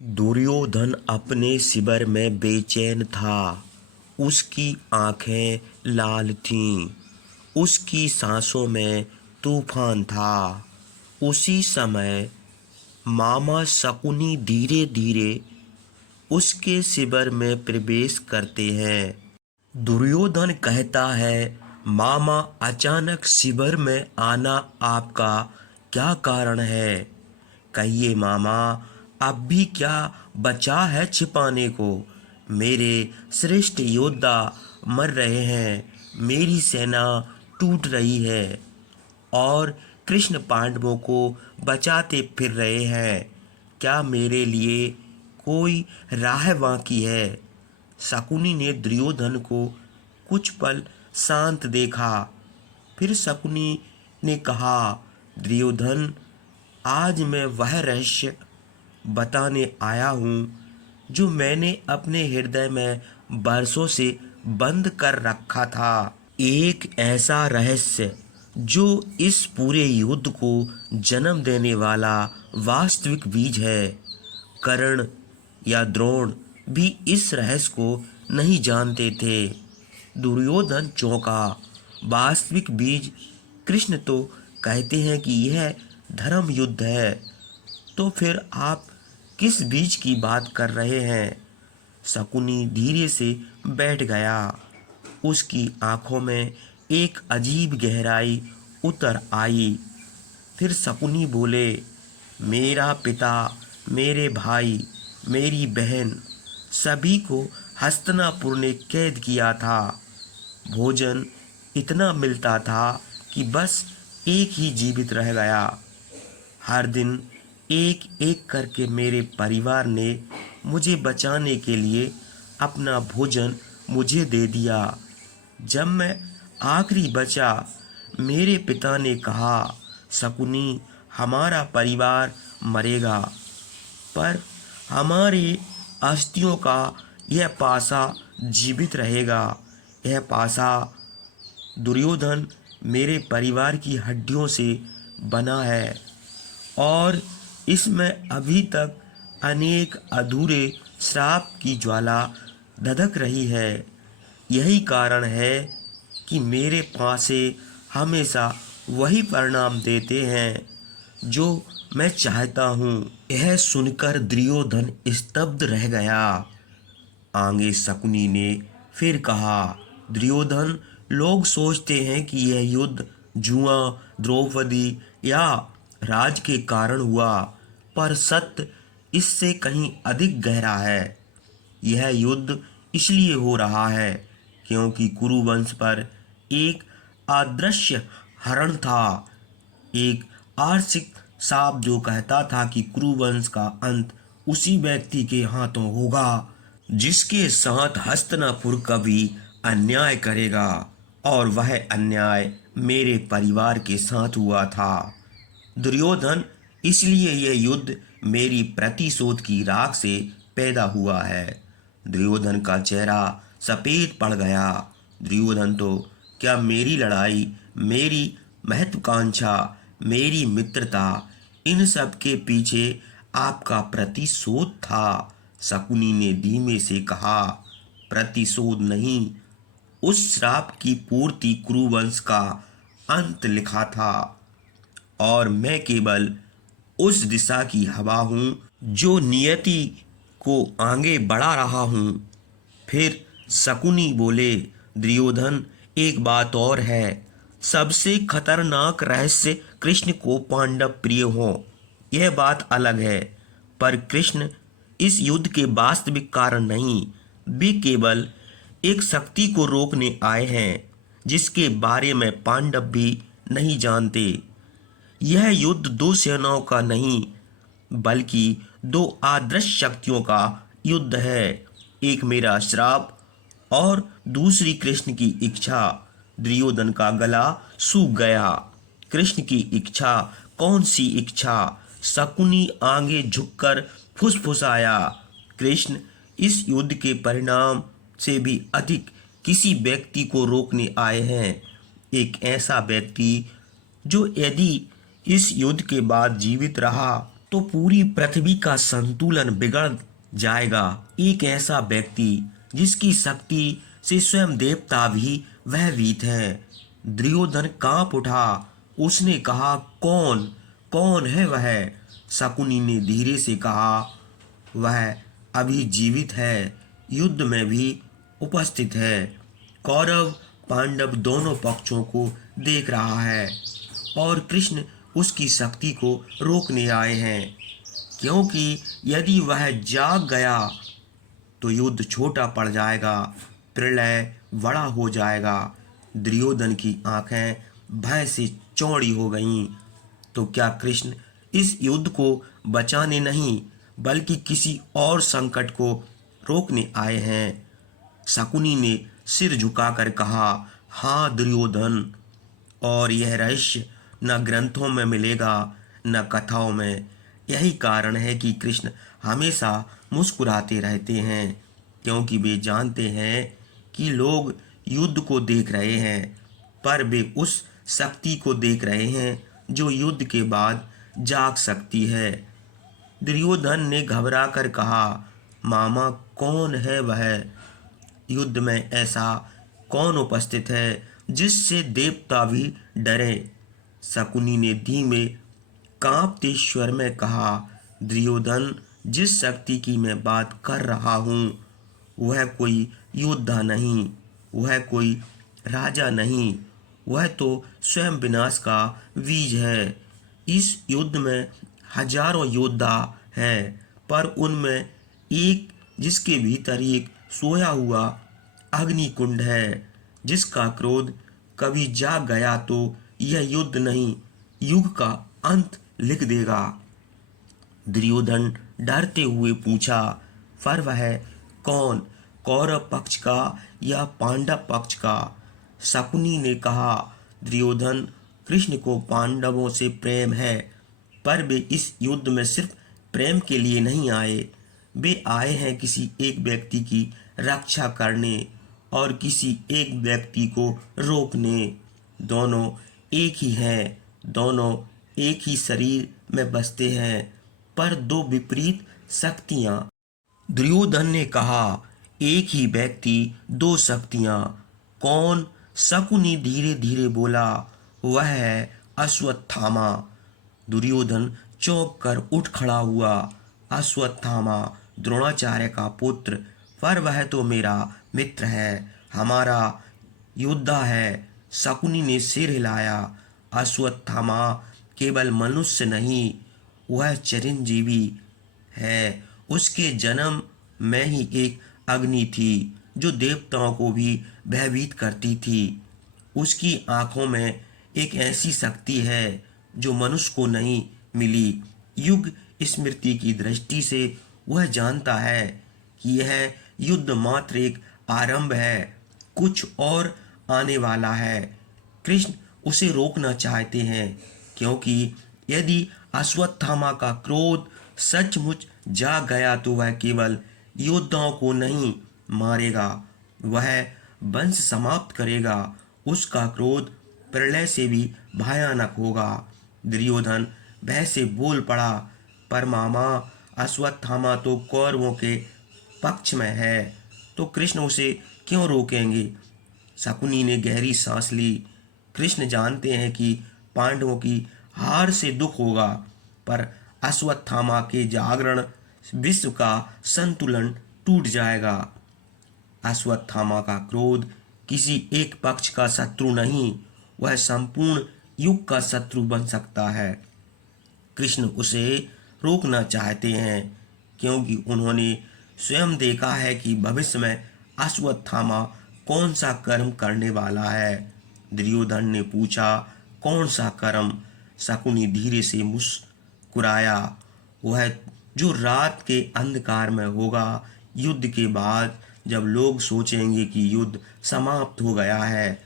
दुर्योधन अपने शिविर में बेचैन था। उसकी आंखें लाल थीं। उसकी सांसों में तूफान था। उसी समय मामा शकुनी धीरे धीरे उसके शिविर में प्रवेश करते हैं। दुर्योधन कहता है, मामा अचानक शिविर में आना आपका क्या कारण है? कहिए मामा, अब भी क्या बचा है छिपाने को? मेरे श्रेष्ठ योद्धा मर रहे हैं, मेरी सेना टूट रही है और कृष्ण पांडवों को बचाते फिर रहे हैं। क्या मेरे लिए कोई राह बाकी है? शकुनी ने दुर्योधन को कुछ पल शांत देखा। फिर शकुनी ने कहा, दुर्योधन, आज मैं वह रहस्य बताने आया हूँ जो मैंने अपने हृदय में बरसों से बंद कर रखा था। एक ऐसा रहस्य जो इस पूरे युद्ध को जन्म देने वाला वास्तविक बीज है। कर्ण या द्रोण भी इस रहस्य को नहीं जानते थे। दुर्योधन चौंका। वास्तविक बीज? कृष्ण तो कहते हैं कि यह धर्म युद्ध है। तो फिर आप किस बीज की बात कर रहे हैं? शकुनी धीरे से बैठ गया। उसकी आंखों में एक अजीब गहराई उतर आई। फिर शकुनी बोले, मेरा पिता, मेरे भाई, मेरी बहन, सभी को हस्तिनापुर ने कैद किया था। भोजन इतना मिलता था कि बस एक ही जीवित रह गया। हर दिन एक एक करके मेरे परिवार ने मुझे बचाने के लिए अपना भोजन मुझे दे दिया। जब मैं आखिरी बचा, मेरे पिता ने कहा, शकुनी, हमारा परिवार मरेगा, पर हमारी अस्थियों का यह पासा जीवित रहेगा। यह पासा, दुर्योधन, मेरे परिवार की हड्डियों से बना है और इसमें अभी तक अनेक अधूरे श्राप की ज्वाला धधक रही है। यही कारण है कि मेरे पासे हमेशा वही परिणाम देते हैं जो मैं चाहता हूँ। यह सुनकर दुर्योधन स्तब्ध रह गया। आगे शकुनी ने फिर कहा, दुर्योधन, लोग सोचते हैं कि यह युद्ध जुआ, द्रौपदी या राज के कारण हुआ, पर सत्य इससे कहीं अधिक गहरा है। यह युद्ध इसलिए हो रहा है क्योंकि कुरुवंश पर एक अदृश्य हरण था। एक आर्थिक सांप जो कहता था कि कुरुवंश का अंत उसी व्यक्ति के हाथों होगा जिसके साथ हस्तिनापुर कभी अन्याय करेगा, और वह अन्याय मेरे परिवार के साथ हुआ था। दुर्योधन, इसलिए यह युद्ध मेरी प्रतिशोध की राख से पैदा हुआ है। दुर्योधन का चेहरा सफेद पड़ गया। दुर्योधन, तो क्या मेरी लड़ाई, मेरी महत्वाकांक्षा, मेरी मित्रता, इन सब के पीछे आपका प्रतिशोध था? शकुनी ने धीमे से कहा, प्रतिशोध नहीं, उस श्राप की पूर्ति, कुरुवंश का अंत लिखा था, और मैं केवल उस दिशा की हवा हूँ जो नियति को आगे बढ़ा रहा हूँ। फिर शकुनी बोले, दुर्योधन, एक बात और है। सबसे खतरनाक रहस्य कृष्ण को पांडव प्रिय हो, यह बात अलग है, पर कृष्ण इस युद्ध के वास्तविक कारण नहीं। वे केवल एक शक्ति को रोकने आए हैं जिसके बारे में पांडव भी नहीं जानते। यह युद्ध दो सेनाओं का नहीं, बल्कि दो आदर्श शक्तियों का युद्ध है। एक मेरा श्राप और दूसरी कृष्ण की इच्छा। दुर्योधन का गला सूख गया। कृष्ण की इच्छा? कौन सी इच्छा? शकुनी आगे झुककर फुसफुसाया, कृष्ण इस युद्ध के परिणाम से भी अधिक किसी व्यक्ति को रोकने आए हैं। एक ऐसा व्यक्ति जो यदि इस युद्ध के बाद जीवित रहा तो पूरी पृथ्वी का संतुलन बिगड़ जाएगा। एक ऐसा व्यक्ति जिसकी शक्ति से स्वयं देवता भी भयभीत हैं। दुर्योधन कांप उठा। उसने कहा, कौन कौन है वह? शकुनी ने धीरे से कहा, वह अभी जीवित है, युद्ध में भी उपस्थित है। कौरव पांडव दोनों पक्षों को देख रहा है और कृष्ण उसकी शक्ति को रोकने आए हैं, क्योंकि यदि वह जाग गया तो युद्ध छोटा पड़ जाएगा, प्रलय बड़ा हो जाएगा। दुर्योधन की आंखें भय से चौड़ी हो गईं। तो क्या कृष्ण इस युद्ध को बचाने नहीं बल्कि किसी और संकट को रोकने आए हैं? शकुनी ने सिर झुकाकर कहा, हाँ दुर्योधन, और यह रहस्य न ग्रंथों में मिलेगा न कथाओं में। यही कारण है कि कृष्ण हमेशा मुस्कुराते रहते हैं, क्योंकि वे जानते हैं कि लोग युद्ध को देख रहे हैं, पर वे उस शक्ति को देख रहे हैं जो युद्ध के बाद जाग सकती है। दुर्योधन ने घबरा कर कहा, मामा कौन है वह? युद्ध में ऐसा कौन उपस्थित है जिससे देवता भी डरे? शकुनी ने धीमे कांपते स्वर में कहा, दुर्योधन, जिस शक्ति की मैं बात कर रहा हूँ वह कोई योद्धा नहीं, वह कोई राजा नहीं, वह तो स्वयं विनाश का बीज है। इस युद्ध में हजारों योद्धा हैं, पर उनमें एक जिसके भीतर एक सोया हुआ अग्निकुंड है, जिसका क्रोध कभी जाग गया तो यह युद्ध नहीं, युग का अंत लिख देगा। दुर्योधन डरते हुए पूछा, पर वह कौन, कौरव पक्ष का या पांडव पक्ष का? शकुनी ने कहा, दुर्योधन, कृष्ण को पांडवों से प्रेम है, पर वे इस युद्ध में सिर्फ प्रेम के लिए नहीं आए। वे आए हैं किसी एक व्यक्ति की रक्षा करने और किसी एक व्यक्ति को रोकने। दोनों एक ही हैं, दोनों एक ही शरीर में बसते हैं, पर दो विपरीत शक्तियाँ। दुर्योधन ने कहा, एक ही व्यक्ति दो शक्तियाँ, कौन? शकुनी धीरे धीरे बोला, वह है अश्वत्थामा। दुर्योधन चौंक कर उठ खड़ा हुआ। अश्वत्थामा द्रोणाचार्य का पुत्र, पर वह तो मेरा मित्र है, हमारा योद्धा है। शकुनी ने सिर हिलाया। अश्वत्थामा केवल मनुष्य नहीं, वह चिरंजीवी है। उसके जन्म में ही एक अग्नि थी जो देवताओं को भी भयभीत करती थी। उसकी आंखों में एक ऐसी शक्ति है जो मनुष्य को नहीं मिली। युग स्मृति की दृष्टि से वह जानता है कि यह युद्ध मात्र एक आरंभ है, कुछ और आने वाला है। कृष्ण उसे रोकना चाहते हैं, क्योंकि यदि अश्वत्थामा का क्रोध सचमुच जाग गया तो वह केवल योद्धाओं को नहीं मारेगा, वह वंश समाप्त करेगा। उसका क्रोध प्रलय से भी भयानक होगा। दुर्योधन भय से बोल पड़ा, पर मामा, अश्वत्थामा तो कौरवों के पक्ष में है, तो कृष्ण उसे क्यों रोकेंगे? शकुनी ने गहरी सांस ली। कृष्ण जानते हैं कि पांडवों की हार से दुख होगा, पर अश्वत्थामा के जागरण विश्व का संतुलन टूट जाएगा। अश्वत्थामा का क्रोध किसी एक पक्ष का शत्रु नहीं, वह संपूर्ण युग का शत्रु बन सकता है। कृष्ण उसे रोकना चाहते हैं, क्योंकि उन्होंने स्वयं देखा है कि भविष्य में अश्वत्थामा कौन सा कर्म करने वाला है। दुर्योधन ने पूछा, कौन सा कर्म? शकुनी धीरे से मुस्कुराया, वह जो रात के अंधकार में होगा, युद्ध के बाद जब लोग सोचेंगे कि युद्ध समाप्त हो गया है,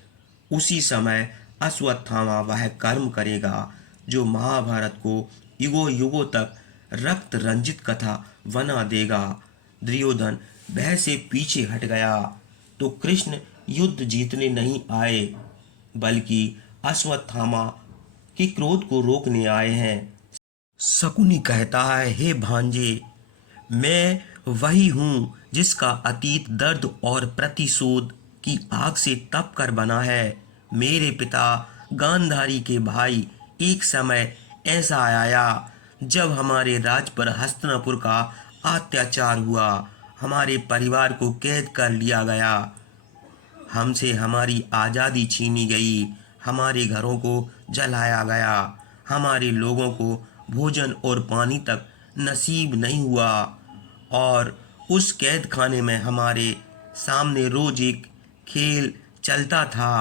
उसी समय अश्वत्थामा वह कर्म करेगा जो महाभारत को युगों युगों तक रक्त रंजित कथा बना देगा। दुर्योधन भय से पीछे हट गया। तो कृष्ण युद्ध जीतने नहीं आए, बल्कि अश्वत्थामा के क्रोध को रोकने आए हैं। शकुनी कहता है, हे भांजे, मैं वही हूँ जिसका अतीत दर्द और प्रतिशोध की आग से तप कर बना है। मेरे पिता गांधारी के भाई, एक समय ऐसा आया जब हमारे राज पर हस्तिनापुर का अत्याचार हुआ। हमारे परिवार को कैद कर लिया गया, हमसे हमारी आज़ादी छीनी गई, हमारे घरों को जलाया गया, हमारे लोगों को भोजन और पानी तक नसीब नहीं हुआ। और उस कैद खाने में हमारे सामने रोज एक खेल चलता था।